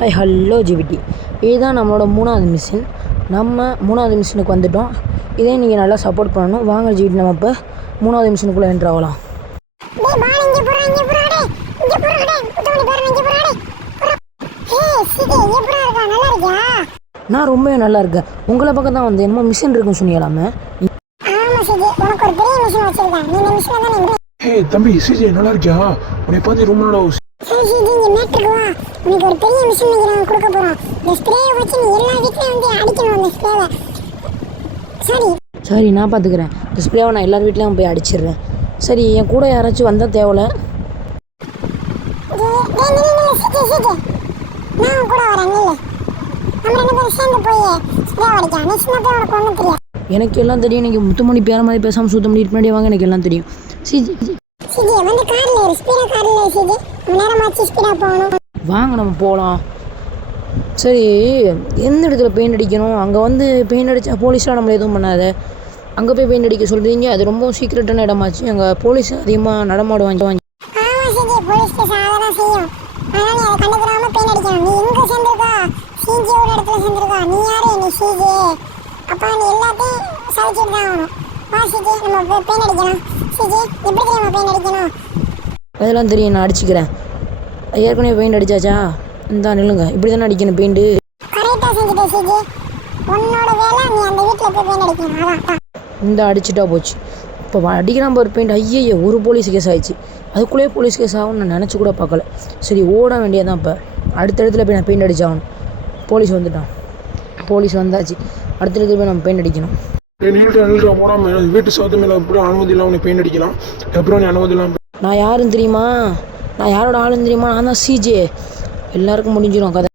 Hi hello GPT. இதுதான் நம்மளோட 3வது மிஷின். நம்ம 3வது மிஷினுக்கு வந்துவிட்டோம். இதே நீங்கள் நல்லா சப்போர்ட் பண்ணணும். வாங்க ஜிபிடி, நம்ம இப்போ 3வது மிஷினுக்குள்ளே என்ட்ரு ஆகலாம். நான் ரொம்பவே நல்லா இருக்கேன். உங்களை பக்கம் தான் வந்து என்னமோ மிஷின் இருக்குன்னு சொன்னீங்களாமே. ஹே தம்பி சிஜே, நல்லா இருக்கியா? உன்னை பார்த்து ரொம்ப நாள் ஆகும். சரி சிஜி, இங்க மேட்ருக்கு வா. உனக்கு ஒரு பெரிய மிஷின் நான் கொடுக்க போறோம். இந்த ஸ்ப்ரேயை வச்சு நீ எல்லா வீட்லயும் வந்து அடிக்கணும் அந்த ஸ்ப்ரேவை. சரி, நான் பார்த்துக்கிறேன். இந்த ஸ்ப்ரேவை நான் எல்லார் வீட்லேயும் போய் அடிச்சிடுறேன். சரி, என் கூட யாராச்சும் வந்தால் தேவையில்ல. நான் கூட வரேன். நில்லு, நம்ம 2 பேரும் சேர்ந்து போய் ஸ்ப்ரே அடிக்கலாம். நீ சின்ன போய் உனக்கு ஒன்றும் தெரியாது. எனக்கு எல்லாம் தெரியும். நீங்கள் முத்துமணி பேர மாதிரி பேசாமல் சுத்த முடியும் முன்னாடி வாங்க. எனக்கு எல்லாம் தெரியும். சிஜி வந்து காரில் ஏறு, ஸ்பீடாக காரில் ஏறு சிஜி. நேரமாச்சு, ஸ்பீடாக போகணும். வாங்க நம்ம போகலாம். சரி, எந்த இடத்துல பெயிண்ட் அடிக்கணும்? அங்கே வந்து பெயிண்ட் அடித்தா போலீஸ்லாம் நம்மளை எதுவும் பண்ணாத. அங்கே போய் பெயிண்ட் அடிக்க சொல்கிறீங்க. அது ரொம்ப சீக்ரெட்டான இடமாச்சு. அங்கே போலீஸ் அதிகமாக நடமாடுவாங்க. ஆமாம் சிஜி, போலீஸ் கேஸ் ஆகதான் செய்யும். ஆனால் நீ அதை கண்டுக்கிறாமல் பெயிண்ட் அடிக்கணும். நீ எங்கே சேர்ந்துருக்கா? சிஜியோட இடத்துல சேர்ந்துருக்கா. நீ யாரு? நீ சிஜி. அப்போ நீ எல்லாத்தையும் சலிச்சுட்டு தான் ஆகணும். வா சிஜி, நம்ம பெயிண்ட் அடிக்கலாம். சிஜி, எப்படி தெரியுமா பெயிண்ட் அடிக்கணும்? அதெல்லாம் தெரியும், நான் அடிச்சுக்கிறேன். ஏற்கனவே பெயிண்ட் அடித்தாச்சா? இந்தா நில்லுங்க. இப்படி தானே அடிக்கணும் பெயிண்ட்டு. கரெக்டாக செஞ்சுட்டேன் சிஜி. உன்னோட வேலை நீ அந்த வீட்டில் போய் பெயிண்ட் அடிக்கணும். அதான் இந்த அடிச்சுட்டா போச்சு. இப்போ அடிக்கிறான் ஒரு பெயிண்ட். ஐயையோ, ஒரு போலீஸ் கேஸ் ஆகிடுச்சு. அதுக்குள்ளேயே போலீஸ் கேஸ் ஆகும்னு நான் நினச்சி கூட பார்க்கல. சரி, ஓட வேண்டியதான். இப்போ அடுத்த இடத்துல போய் நான் பெயிண்ட் அடிச்சாகணும். போலீஸ் வந்துட்டான். போலீஸ் வந்தாச்சு. அடுத்த இடத்துல போய் நம்ம பெயிண்ட் அடிக்கணும். நீல்டா போடாம வீட்டு சவுத்து மேலே எப்படி அனுமதி இல்லாமல் நீ பெயிண்ட் அடிக்கலாம். அப்புறம் நீ அனுமதி இல்லாமல் நான் யாருன்னு தெரியுமா? நான் யாரோட ஆளுன்னு தெரியுமா? நான் தான் சிஜே. எல்லாருக்கும் முடிஞ்சிடும் கதை.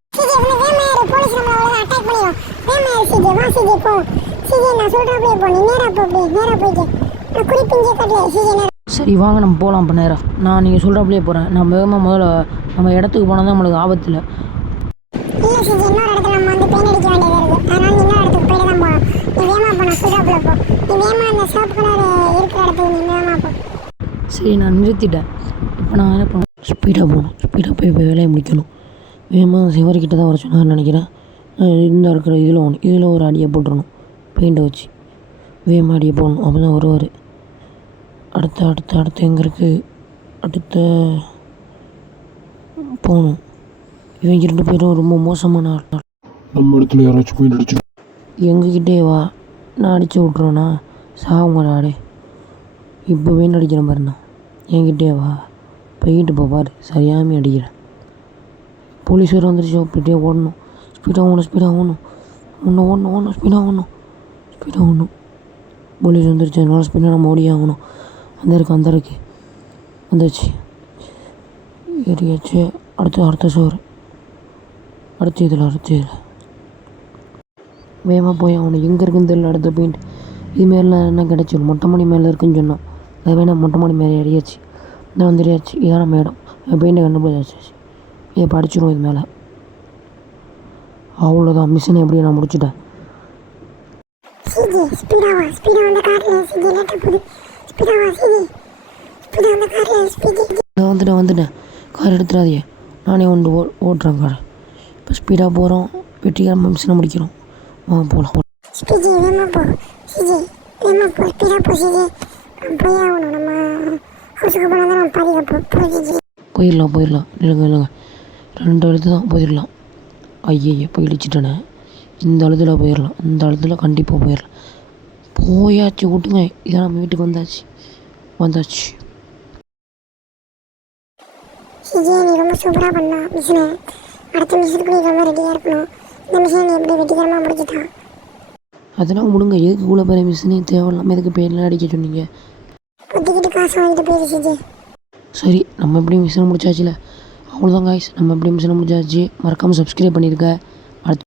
சரி வாங்க, நம்ம போகலாம். இப்போ நேரம் நான் நீங்கள் சொல்கிறப்படியே போகிறேன். நான் வேகமாக முதல்ல நம்ம இடத்துக்கு போனால் தான் நம்மளுக்கு ஆபத்து இல்லை. சரி, நான் நிறுத்திட்டேன். இப்போ நான் என்ன பண்ணணும்? ஸ்பீடாக போகணும். ஸ்பீடாக போய் வேலையை முடிக்கணும். வேகமாக சிவர்கிட்ட தான் வர சொன்னான்னு நினைக்கிறேன். இந்த இருக்கிற இதில் ஒரு அடியை போட்டுடணும். பெயிண்டை வச்சு வேகமாக அடியை போடணும். அப்போ தான் வருவார். அடுத்து எங்கே இருக்குது? அடுத்த போகணும். இவங்க 2 பேரும் ரொம்ப மோசமான ஆள். நம்ம இடத்துல யாராச்சும் பெயிண்ட் அடிச்சு எங்ககிட்டே வா, நான் அடித்து விட்ருவேண்ணா. சாகுங்கடாடே. இப்போ பெயிண்ட் அடிக்கிறேன் பாருண்ணா. என்கிட்டே வா, பெயிண்ட்டு பாரு. சரியாமல் அடிக்கிறேன். போலீஸ் வேறு வந்துருச்சு. அப்படியே ஓடணும். ஸ்பீடாக ஓடணும். ஸ்பீடாக ஓடணும். போலீஸ் வந்துருச்சு. அதனால ஸ்பீடாக நம்ம ஓடி ஆகணும். அந்த இருக்கு வந்துருச்சு. ஏறியாச்சு. அடுத்த சோறு. அடுத்த இதில் வேகமாக போய் அவனுக்கு எங்கே இருக்குன்னு தெரியல. அடுத்த பெயிண்ட் இதுமாரிலாம் என்ன கிடச்சிடும். மொட்டை மாடி மேலே இருக்குன்னு சொன்னான். அது வேணால் மொட்டை மாடி மேலே அடியாச்சு. இதான் வந்துடுயாச்சு. இதான் நம்ம இடம். பெயிண்டை கண்டுபிடிச்சாச்சு. இதை படிச்சிடும். இது மேலே அவ்வளோதான். மிஷினை எப்படி நான் முடிச்சுட்டேன். வந்துட்டேன். கார் எடுத்துடாதீங்க. நானே ஓட்டுறேன் காரை. இப்போ ஸ்பீடாக போகிறோம். வெற்றிகரமாக மிஷினை முடிக்கிறோம். வாங்க போகலாம். போயிடலாம். இல்லைங்க 2 எழுத்து தான் போயிடலாம். ஐயையே, போய் இடிச்சிட்டேனே. இந்த அழுதில் போயிடலாம். இந்த அழுதில் கண்டிப்பாக போயிடலாம். போயாச்சு, விட்டுங்க. இதான் நம்ம வீட்டுக்கு வந்தாச்சு. நீ ரொம்ப சூப்பராக பண்ணா மிஷினை. அடுத்த மிஷினுக்கு நீ ரொம்ப ரெடியாக இருக்கணும். இந்த மிஷினை நீ எப்படி வெற்றிகரமாக முடிச்சுட்டான்? அதெல்லாம் முடுங்க. எதுக்கு இவ்வளோ பெரிய மிஷினே தேவையில்லாமல் எதுக்கு பெயிண்ட்லாம் அடிக்க சொன்னீங்க? புத்திக்கிட்டு காசு வாங்கிட்டு போயிடு சிஜி. சரி, நம்ம எப்படி மிஷினை முடிச்சாச்சுல. அவ்வளோதான் காய்ஸ். நம்ம எப்படி மிஷினை முடிச்சாச்சு. மறக்காமல் சப்ஸ்கிரைப் பண்ணியிருக்க.